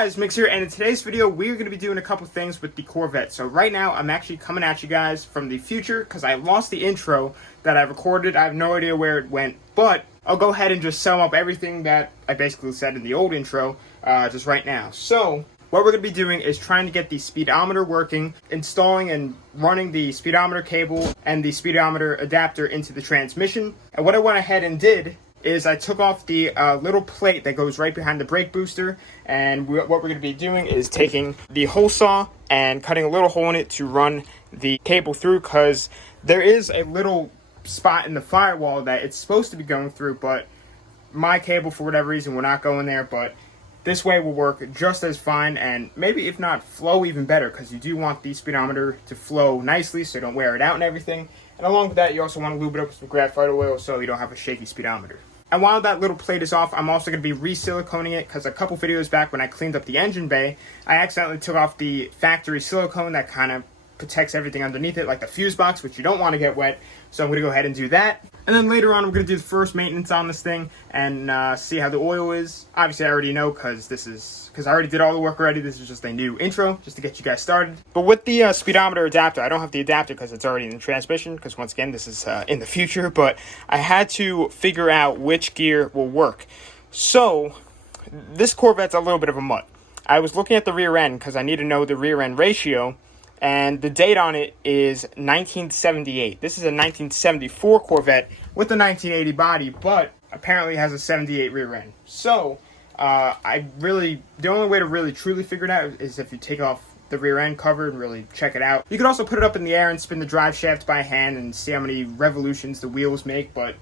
guys, Mix here, and in today's video we're going to be doing a couple things with the Corvette. So right now I'm actually coming at you guys from the future because I lost the intro that I recorded. I have no idea where it went, but I'll go ahead and just sum up everything that I basically said in the old intro just right now. So what we're going to be doing is trying to get the speedometer working, installing and running the speedometer cable and the speedometer adapter into the transmission. And what I went ahead and did is I took off the little plate that goes right behind the brake booster, and what we're going to be doing is taking the hole saw and cutting a little hole in it to run the cable through, because there is a little spot in the firewall that it's supposed to be going through, but my cable for whatever reason will not go in there. But this way will work just as fine, and maybe if not flow even better, because you do want the speedometer to flow nicely so you don't wear it out and everything. And along with that, you also want to lube it up with some graphite oil so you don't have a shaky speedometer. And while that little plate is off, I'm also going to be re-siliconing it, because a couple videos back when I cleaned up the engine bay, I accidentally took off the factory silicone that kind of protects everything underneath it, like the fuse box, which you don't want to get wet. So I'm going to go ahead and do that. And then later on, we're going to do the first maintenance on this thing and see how the oil is. Obviously, I already know because I already did all the work already. This is just a new intro just to get you guys started. But with the speedometer adapter, I don't have the adapter because it's already in the transmission, because once again, this is in the future. But I had to figure out which gear will work. So this Corvette's a little bit of a mutt. I was looking at the rear end because I need to know the rear end ratio, and the date on it is 1978. This is a 1974 Corvette with a 1980 body, but apparently has a 78 rear end. So the only way to really truly figure it out is if you take off the rear end cover and really check it out. You could also put it up in the air and spin the drive shaft by hand and see how many revolutions the wheels make, but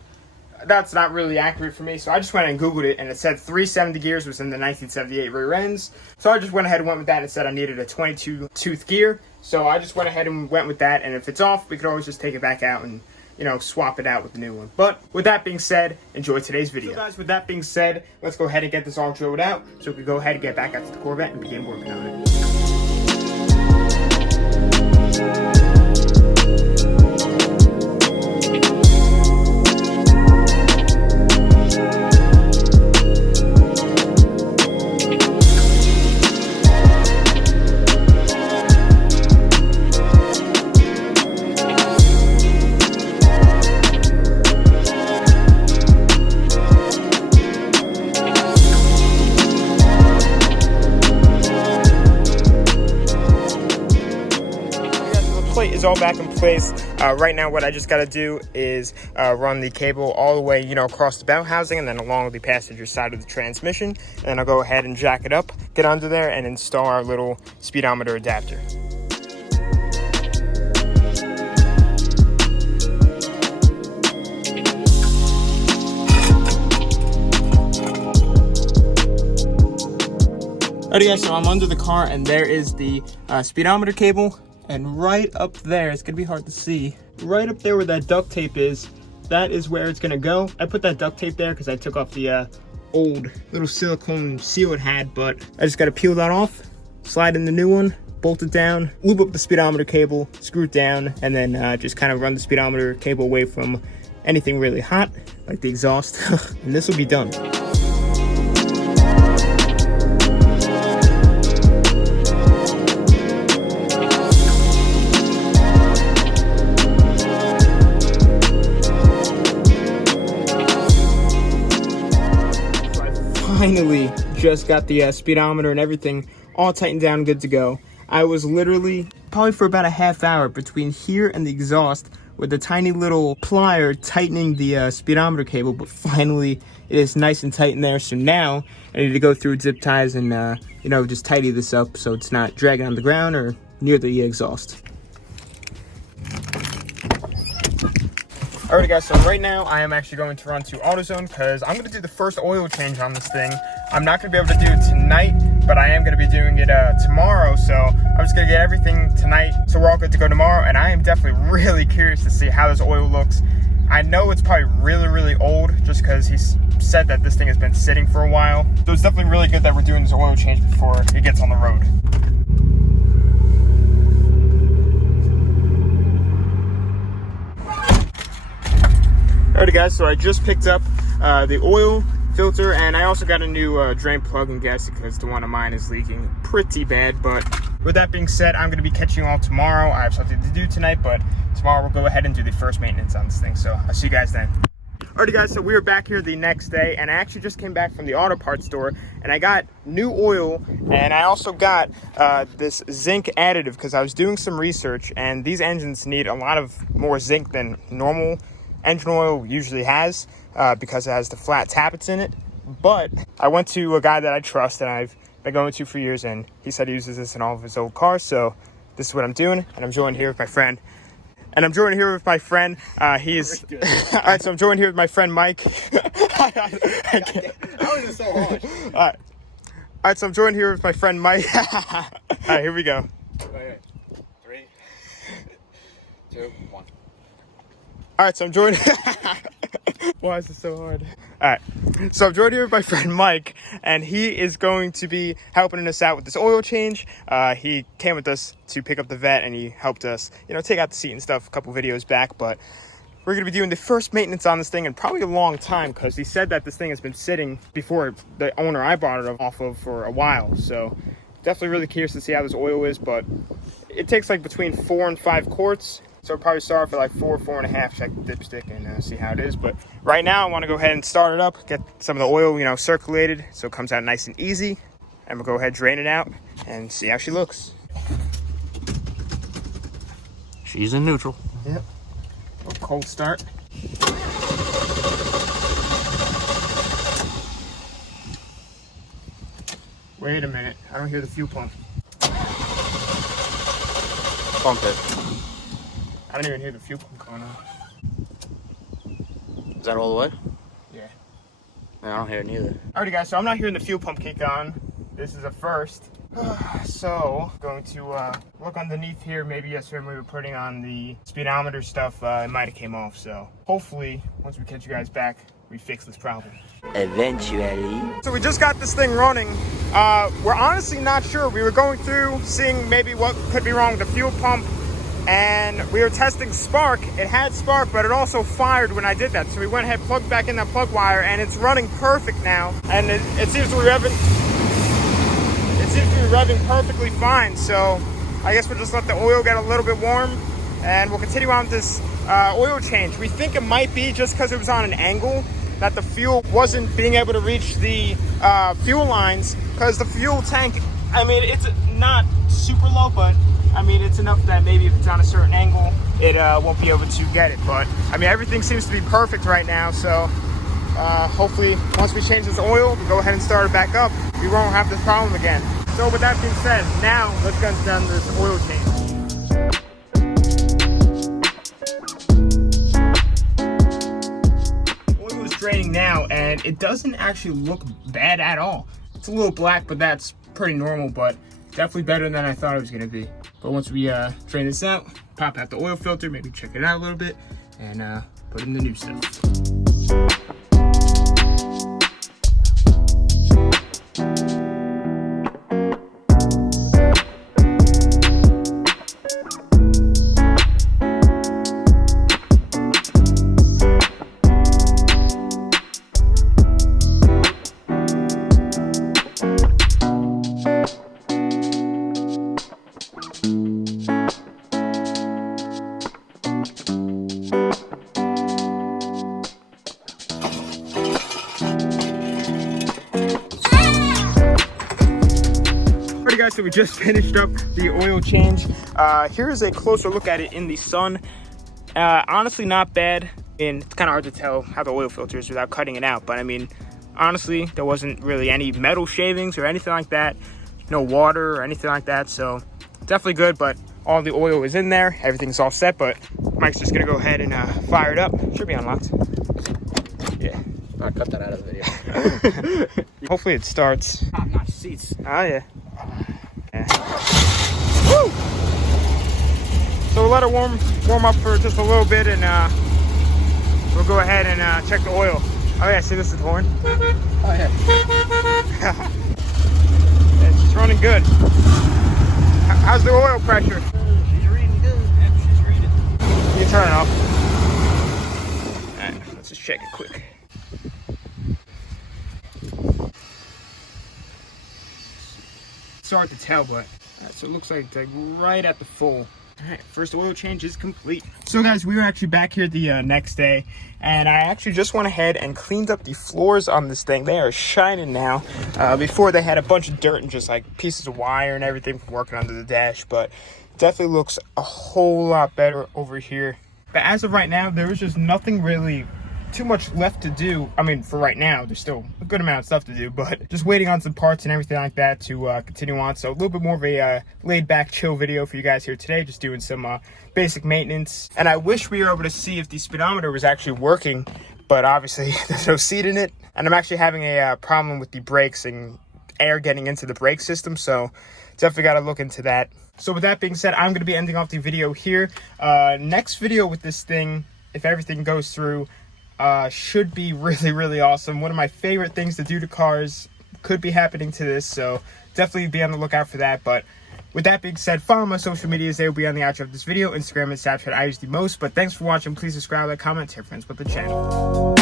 that's not really accurate for me. So I just went and Googled it, and it said 370 gears was in the 1978 rear ends. So I just went ahead and went with that, and it said I needed a 22 tooth gear. So I just went ahead and went with that, and if it's off, we could always just take it back out and, you know, swap it out with the new one. But with that being said, enjoy today's video. So guys, with that being said, let's go ahead and get this all drilled out so we can go ahead and get back out to the Corvette and begin working on it. Is all back in place. Right now what I just got to do is run the cable all the way, across the bell housing and then along the passenger side of the transmission, and then I'll go ahead and jack it up, get under there, and install our little speedometer adapter. Alrighty guys, so I'm under the car, and there is the speedometer cable. And right up there, it's gonna be hard to see, right up there where that duct tape is, that is where it's gonna go. I put that duct tape there because I took off the old little silicone seal it had, but I just gotta peel that off, slide in the new one, bolt it down, lube up the speedometer cable, screw it down, and then just kind of run the speedometer cable away from anything really hot, like the exhaust, and this will be done. Finally just got the speedometer and everything all tightened down, good to go. I was literally probably for about a half hour between here and the exhaust with a tiny little plier tightening the speedometer cable, but finally it is nice and tight in there. So now I need to go through zip ties and just tidy this up so it's not dragging on the ground or near the exhaust. Alright guys, so right now I am actually going to run to AutoZone because I'm going to do the first oil change on this thing. I'm not going to be able to do it tonight, but I am going to be doing it tomorrow, so I'm just going to get everything tonight so we're all good to go tomorrow. And I am definitely really curious to see how this oil looks. I know it's probably really old just because he said that this thing has been sitting for a while. So it's definitely really good that we're doing this oil change before it gets on the road. Alrighty guys, so I just picked up the oil filter, and I also got a new drain plug and gasket because the one of mine is leaking pretty bad. But with that being said, I'm going to be catching you all tomorrow. I have something to do tonight, but tomorrow we'll go ahead and do the first maintenance on this thing. So I'll see you guys then. Alrighty guys, so we were back here the next day, and I actually just came back from the auto parts store, and I got new oil, and I also got this zinc additive because I was doing some research, and these engines need a lot of more zinc than normal engine oil usually has because it has the flat tappets in it. But I went to a guy that I trust and I've been going to for years, and he said he uses this in all of his old cars, so this is what I'm doing, and I'm joined here with my friend. He's all right, so I'm joined here with my friend Mike. That was so hard. All right, so I'm joined here with my friend Mike. All right, here we go. Wait. 3, 2, 1. All right, so I'm joined. Why is this so hard? All right, so I'm joined here with my friend Mike, and he is going to be helping us out with this oil change. He came with us to pick up the vet, and he helped us, take out the seat and stuff a couple videos back. But we're going to be doing the first maintenance on this thing in probably a long time because he said that this thing has been sitting before the owner I bought it off of for a while. So definitely really curious to see how this oil is, but it takes like between 4 and 5 quarts. So I'll probably start for like 4, 4.5, check the dipstick and see how it is. But right now I want to go ahead and start it up, get some of the oil, circulated so it comes out nice and easy. And we'll go ahead, drain it out, and see how she looks. She's in neutral. Yep. A cold start. Wait a minute, I don't hear the fuel pump. Pump it. I don't even hear the fuel pump going on. Is that all the way? Yeah. I don't hear it neither. Alrighty guys, so I'm not hearing the fuel pump kick on. This is a first. So, going to look underneath here. Maybe yesterday when we were putting on the speedometer stuff, it might have came off. So, hopefully, once we catch you guys back, we fix this problem. Eventually. So we just got this thing running. We're honestly not sure. We were going through, seeing maybe what could be wrong with the fuel pump. And we were testing spark. It had spark, but it also fired when I did that. So we went ahead, plugged back in that plug wire, and it's running perfect now. And it seems to be revving. It seems to be revving perfectly fine. So I guess we'll just let the oil get a little bit warm, and we'll continue on with this oil change. We think it might be just because it was on an angle that the fuel wasn't being able to reach the fuel lines, because the fuel tank, it's not super low, but it's enough that maybe if it's on a certain angle, it won't be able to get it. But everything seems to be perfect right now. So hopefully once we change this oil, we go ahead and start it back up, we won't have this problem again. So with that being said, now let's get down to this oil change. Oil is draining now, and it doesn't actually look bad at all. It's a little black, but that's pretty normal, but definitely better than I thought it was going to be. But once we drain this out, pop out the oil filter, maybe check it out a little bit, and put in the new stuff. Guys, so we just finished up the oil change. Here's a closer look at it in the sun. Honestly, not bad. And it's kind of hard to tell how the oil filter is without cutting it out, but honestly, there wasn't really any metal shavings or anything like that, no water or anything like that, so definitely good. But all the oil is in there, everything's all set. But Mike's just gonna go ahead and fire it up. Should be unlocked. Yeah, I cut that out of the video. Hopefully it starts. Nice seats. Oh yeah. Woo! So we'll let it warm up for just a little bit, and we'll go ahead and check the oil. Oh yeah, see, this is the horn. Oh yeah. It's running good. How's the oil pressure? She's reading good. Yep, she's reading. You turn it off. All right, let's just check it quick. It's hard to tell, but so it looks like it's like right at the full. All right, first oil change is complete. So guys, we were actually back here the next day, and I actually just went ahead and cleaned up the floors on this thing. They are shining now. Before they had a bunch of dirt and just like pieces of wire and everything from working under the dash, but it definitely looks a whole lot better over here. But as of right now, there is just nothing really too much left to do. I mean, for right now, there's still a good amount of stuff to do, but just waiting on some parts and everything like that to continue on. So a little bit more of a laid back, chill video for you guys here today, just doing some basic maintenance. And I wish we were able to see if the speedometer was actually working, but obviously there's no seat in it. And I'm actually having a problem with the brakes and air getting into the brake system, so definitely got to look into that. So with that being said, I'm going to be ending off the video here. Next video with this thing, if everything goes through, should be really awesome. One of my favorite things to do to cars could be happening to this, so definitely be on the lookout for that. But with that being said, follow my social medias. They will be on the outro of this video. Instagram and Snapchat I use the most. But thanks for watching. Please subscribe, like, comment, share friends with the channel.